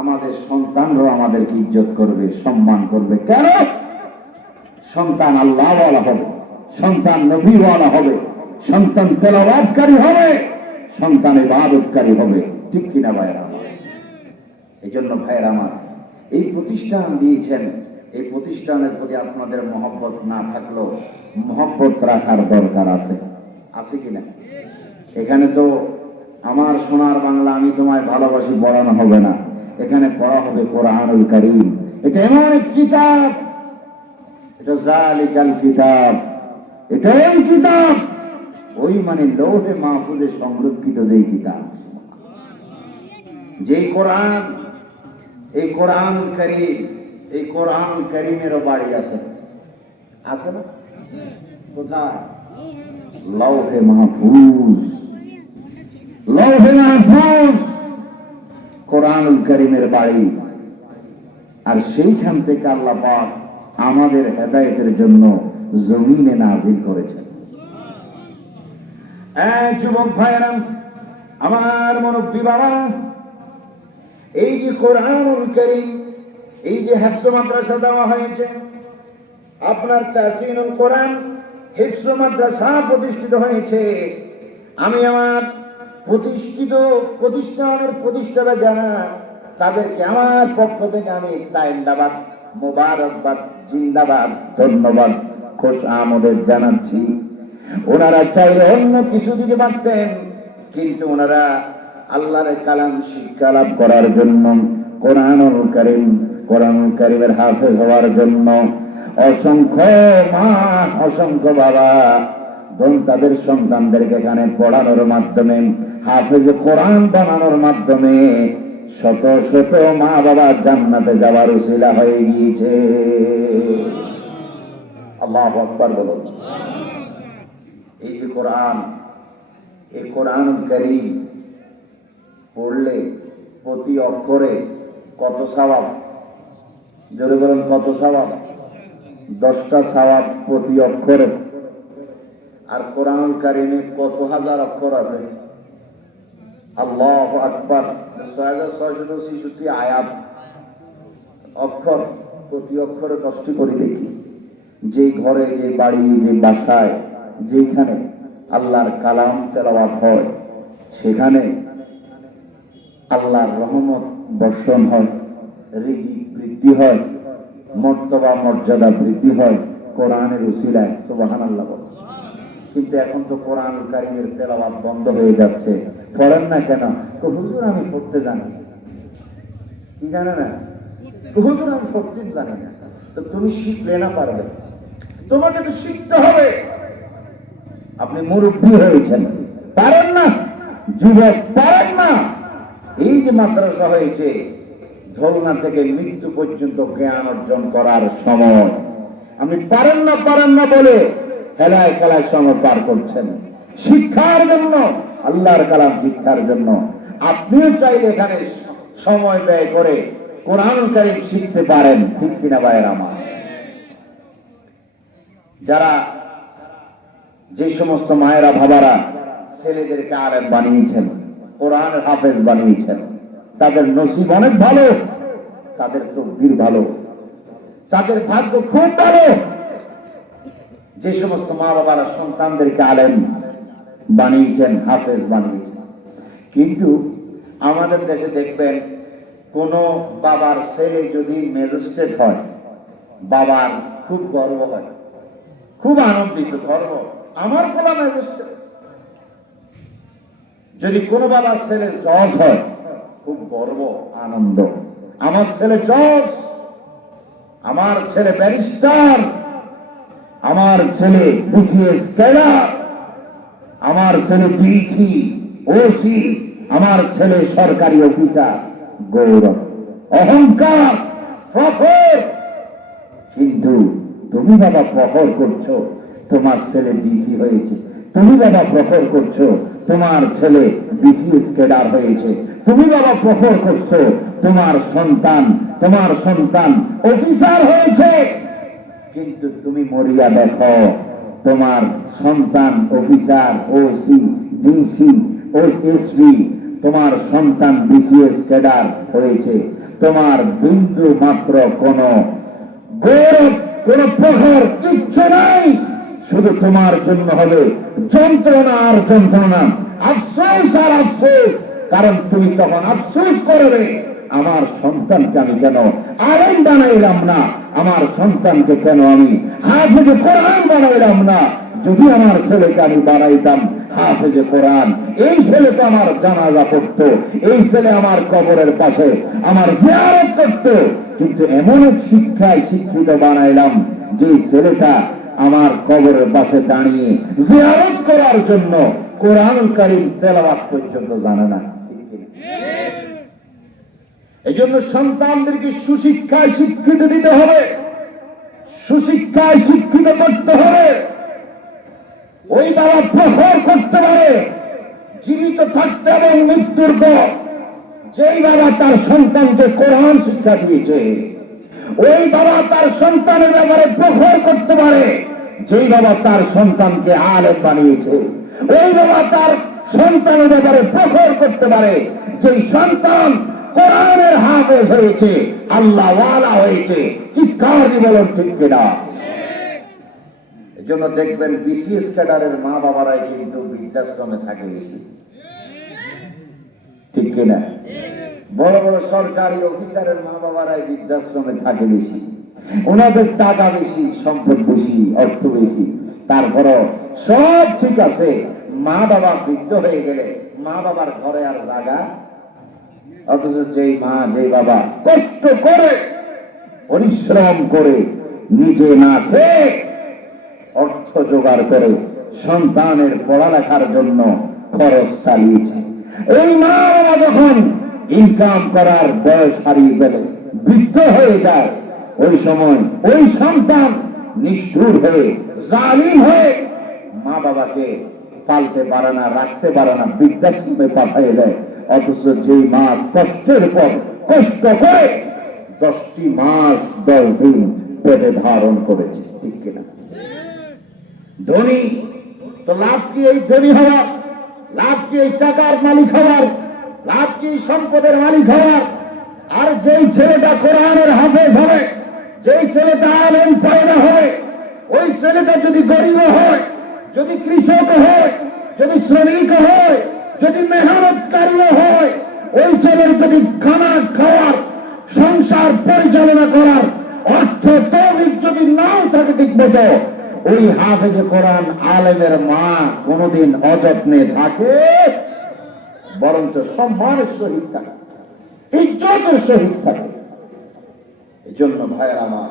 আমাদের সন্তানরাও আমাদেরকে ইজ্জত করবে, সম্মান করবে। কেন? সন্তান আল্লাহওয়ালা হবে, সন্তান নবীওয়ালা হবে, সন্তান তেলাওয়াতকারী হবে, সন্তান ইবাদতকারী হবে। ঠিক কিনা ভাইরা? এই জন্য ভাইরা আমার, এই প্রতিষ্ঠান দিয়েছেন, এই প্রতিষ্ঠানের প্রতি আপনাদের মহব্বত না থাকলেও মহব্বত রাখার দরকার আছে। আছে কিনা? এখানে তো আমার সোনার বাংলা আমি তোমায় ভালোবাসি পড়ানো হবে না, এখানে পড়া হবে কোরআনুল কারীম। এটা এমন এক কিতাব, এটা জালিকাল কিতাব, এটা ওই কিতাব, ওই মানে লৌহে মাহফুজে সংরক্ষিত যেই কিতাব, যেই কোরআন, এই কোরআনুল কারীম, এই কোরআনুল কারীমেরও বাড়ি আছে। আছে না? কোথায়? লৌহে মাহফুজ। লৌহে মাহফুজ কোরআনুল কারীমের বাড়ি। আর সেইখান থেকে আল্লাহ পাক আমাদের হেদায়েতের জন্য জমিনে নাযিল করেছেন। যুবক ভাইরা, আমার মুরব্বী বাবা, এই যে কোরআনুল কারীম, এই যে হিফজ মাদ্রাসা দেওয়া হয়েছে, আপনার তাহসিনুল কোরআন হিফজ মাদ্রাসা প্রতিষ্ঠিত হয়েছে। আমি আমার প্রতিষ্ঠানের প্রতিষ্ঠাতা যারা, তাদেরকে আমার পক্ষ থেকে আমি তাইন্দাবাদ, মোবারকবাদ, জিন্দাবাদ, ধন্যবাদ, খুশ আমদের জানাচ্ছি। ওনারা চাইলে অন্য কিছু দিতে পারতেন, কিন্তু ওনারা আল্লাহর কালাম শিক্ষা লাভ করার জন্য, কোরআনুল কারীমের হাফেজ হওয়ার জন্য অসংখ্য মা, অসংখ্য বাবা তাদের সন্তানদেরকে এখানে পড়ানোর মাধ্যমে, হাফেজ কোরআন বানানোর মাধ্যমে শত শত মা বাবা জান্নাতে যাওয়ার উসিলা হয়ে গিয়েছে। আল্লাহু আকবার বলুন। এই যে কোরআন, এই কোরআনুল কারীম পড়লে প্রতি অক্ষরে কত সওয়াব? জোরে বলুন, কত সওয়াব? 10টা সওয়াব প্রতি অক্ষরে। আর কোরআনুল কারীমে কত হাজার অক্ষর আছে? আল্লাহু আকবার। 6666 আয়াত, অক্ষর, প্রতি অক্ষরে 10টি করে দেখি। যে ঘরে, যে বাড়ি, যে বাসায়, যেখানে আল্লাহর কালাম তেলাওয়াত হয়, সেখানে আল্লাহর রহমত বর্ষণ হয়, রিজিক বৃদ্ধি হয়, মর্তবা মর্যাদা বৃদ্ধি হয় কোরআনের উসিলায়। সুবহানাল্লাহ। কিন্তু এখন তো কোরআনুল কারীমের তেলাওয়াত বন্ধ হয়ে যাচ্ছে। পড়েন না কেন? হুজুর আমি পড়তে জানি না। কি জানে না? হুজুর আমি সত্যি জানি না। তো তুমি শিখলে না পারবে? তোমাকে তো শিখতে হবে। আপনি মুরব্বী হয়েছেন, পারেন না? যুবক পারেন না? এই যে মাদ্রাসা হয়েছে, ধরনা থেকে মৃত্যু পর্যন্ত জ্ঞান অর্জন করার সময়। আমি পারেন না বলে খেলায় খেলায় সময় পার করছেন শিক্ষার জন্য, আল্লাহর কালাম শিক্ষার জন্য। আপনিও চাইলে এখানে সময় ব্যয় করে কোরআনুল কারীম শিখতে পারেন। ঠিক কিনা ভাইয়েরা আমার? যারা, যে সমস্ত মায়েরা বাবারা ছেলেদেরকে আলেম বানিয়েছেন, কোরআনের হাফেজ বানিয়েছেন, তাদের নসিব অনেক ভালো, তাদের তকদির ভালো, তাদের ভাগ্য খুব ভালো। যে সমস্ত মা বাবারা সন্তানদেরকে আলেম বানিয়েছেন, হাফেজ বানিয়েছেন। কিন্তু আমাদের দেশে দেখবেন, কোন বাবার ছেলে যদি ম্যাজিস্ট্রেট হয়, বাবার খুব গর্ব হয়, খুব আনন্দিত, গর্ব, আমার পোলা ম্যাজিস্ট্রেট। যদি কোন বাবার ছেলে জজ হয়, খুব গর্ব, আনন্দ, আমার ছেলে জজ, আমার ছেলে ব্যারিস্টার, আমার ছেলে বিসিএস ক্যাডার, আমার ছেলে ডিসি, ওসি, আমার ছেলে সরকারি অফিসার। গৌরব, অহংকার, ফখর। কিন্তু তুমি বাবা ফখর করছো তোমার ছেলে ডিসি হয়েছে, তুমি বাবা ফখর করছো তোমার ছেলে বিসিএস ক্যাডার হয়েছে, তুমি বাবা ফখর করছো তোমার সন্তান অফিসার হয়েছে। কিন্তু তুমি মরিয়া দেখো, তোমার সন্তান অফিসার, ওসি, ডিসি, এসপি, তোমার সন্তান বিসিএস ক্যাডার হয়েছে। তোমার বিন্দু মাত্র কোন গৌরব, কোন প্রহর কিচ্ছু নাই। শুধু তোমার জন্য হবে যন্ত্রণা আর যন্ত্রণা, আফসোস আর আফসোস। কারণ তুমি তখন আফসোস করবে, আমার সন্তানকে আমি কেন আলেম বানাইলাম না, আমার সন্তানকে কেন আমি হাফেজে কোরআন বানাইলাম না। যদি আমার ছেলেকে আমি বানাইতাম হাফেজে কোরআন, এই ছেলে তো আমার জানাজা পড়তো, এই ছেলে আমার কবরের পাশে আমার জিয়ারত করতো। কিন্তু এমন এক শিক্ষায় শিক্ষিত বানাইলাম যে ছেলেটা আমার কবরের পাশে দাঁড়িয়ে জিয়ারত করার জন্য কোরআনুল কারীম তেলাওয়াত পর্যন্ত জানে না। এই জন্য সন্তানদেরকে সুশিক্ষায় শিক্ষিত দিতে হবে, সুশিক্ষায় শিক্ষিত করতে হবে। ওই বাবা প্রহর করতে পারে জীবিত থাকতে এবং মৃত্যুর পর। যেই বাবা তার সন্তানকে কোরআন শিক্ষা দিয়েছে, ওই বাবা তার সন্তানের ব্যাপারে প্রহর করতে পারে যেই বাবা তার সন্তানকে আলেম বানিয়েছে। ওই বাবা তার সন্তানের ব্যাপারে প্রহর করতে পারে যেই সন্তান কোরআনের হাফেজ হয়েছে, আল্লাহ ওয়ালা হয়েছে। চিৎকার দিয়ে বলুন ঠিক কিনা? এজন্য দেখবেন বিসিএস ক্যাডারের মা বাবারাই কিন্তু বৃদ্ধাশ্রমে থাকে বেশি, ঠিক কিনা? বড় বড় সরকারি অফিসারের মা বাবারাই বৃদ্ধাশ্রমে থাকে বেশি। ওনাদের টাকা বেশি, সম্পদ বেশি, অর্থ বেশি। তারপরও সব ঠিক আছে, মা বাবা বৃদ্ধ হয়ে গেলে মা বাবার ঘরে আর জায়গা। অথচ যেই মা যেই বাবা কষ্ট করে পরিশ্রম করে নিজে না খেয়ে অর্থ জোগাড় করে সন্তানের পড়ালেখার জন্য খরচ চালিয়েছে, এই মা বাবা যখন ইনকাম করার বয়স হারিয়ে ফেলে, বৃদ্ধ হয়ে যায়, ওই সময় ওই সন্তান নিষ্ঠুর হয়ে জালিম হয়ে মা বাবাকে পালতে পারে না, রাখতে পারে না, বৃদ্ধাশ্রমে পাঠিয়ে দেয়। অথচ যেই মা কষ্টের পর কষ্ট করে 10টি মাস 10 দিন পেটে ধারণ করেছে, ঠিক কিনা? ধনী তো লাভ কি এই ধনী হওয়ার? লাভ কি এই টাকার মালিক হওয়ার? লাভ কি সম্পদের মালিক হওয়ার? আর যেই ছেলেটা কোরআনের হাফেজ হবে, যেই ছেলেটা আলেম পয়দা হবে, ওই ছেলেটা যদি গরিব হয়, যদি কৃষক হয়, যদি শ্রমিক হয়, যদি মেহনতকারী হয়, ওই ছেলের যদি খানা খাওয়ার, সংসার পরিচালনা করার অর্থ তৌফিক যদি নাও থাকে ঠিক মতো, ওই হাফেজে কোরআন আলেমের মা কোনদিন অযত্নে থাকে, বরঞ্চ সম্মানের সহিত থাকে, ইজ্জতের সহিত থাকে। এই জন্য ভাইয়েরা আমার,